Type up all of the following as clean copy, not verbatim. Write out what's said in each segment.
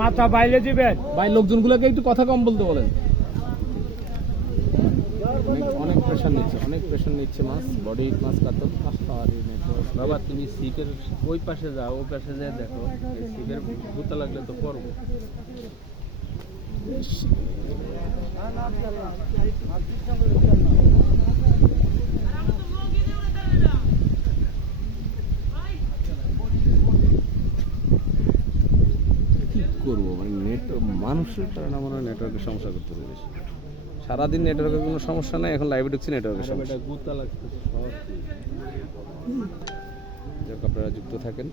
মাথা বাইলে দিবেন ভাই লোকজনগুলোকে একটু কথা কম বলতে বলেন। অনেক প্রেশার নিচ্ছে মাছ, বডি হিট মাছ কাতল। বাবা তুমি সিপের ওই পাশে যাও, ওই পাশে যেয়ে দেখো সিপের ভূতা লাগলে তো পড়বো। কি করবো মানে মানুষের কারণে আমার নেটওয়ার্কের সমস্যা করতে হবে বেশি। সারাদিন নেটওয়ার্কের কোনো সমস্যা নাই, এখন লাইভে ঢুকছি নেটওয়ার্কের সমস্যা। ভূতা লাগতেছে যাক আপনারা যুক্ত থাকেন।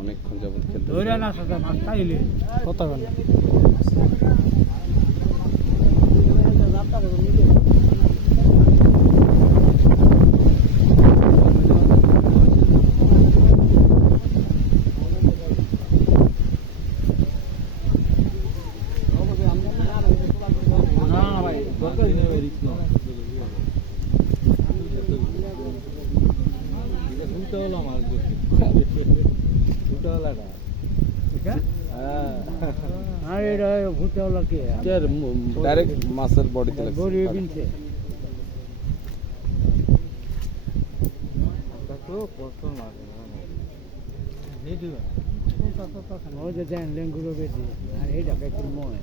অনেকক্ষণ যাবত খেলতে কথা বলেন ডাইরেক্ট মাছের বডিতে লেঙ্গুরো বেশি আর এই ঢাকা একটু ময়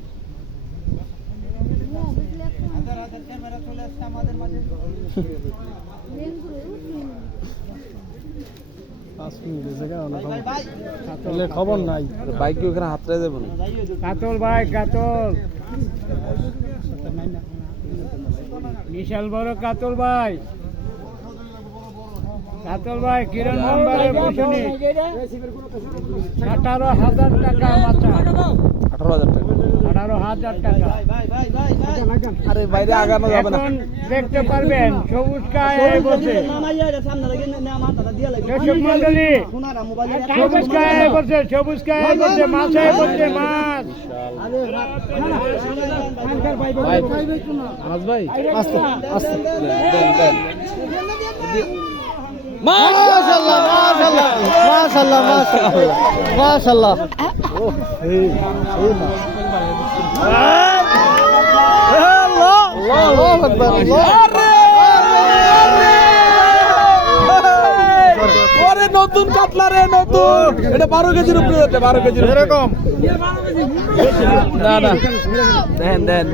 খবর নাই। বাইক কি ওখানে হাতড়ে যাবো না? কাতল ভাই কাতল বিশাল বড় কাতল ভাই, কাতল ভাই কিরণ নাম্বারে বসুনি 18,000 টাকা মাথা। 18,000 টাকা? 18,000 টাকা। আরে বাইরে আগানো যাবে না। এখন দেখতে পারবেন সবুজ কায় বসে দর্শক মন্ডলী, সবুজ কায় বসে, সবুজ কায় বসে, মাছে বসে মাছ। আজ ভাই আস্তে আস্তে মাশাআল্লাহ মাশাআল্লাহ মাশাআল্লাহ মাশাআল্লাহ মাশাআল্লাহ। আল্লাহু আকবার। ওরে নতুন কাতলা রে, নতুন। এটা 12 কেজির উপরে, 12 কেজির এরকম। না না দেন দেন।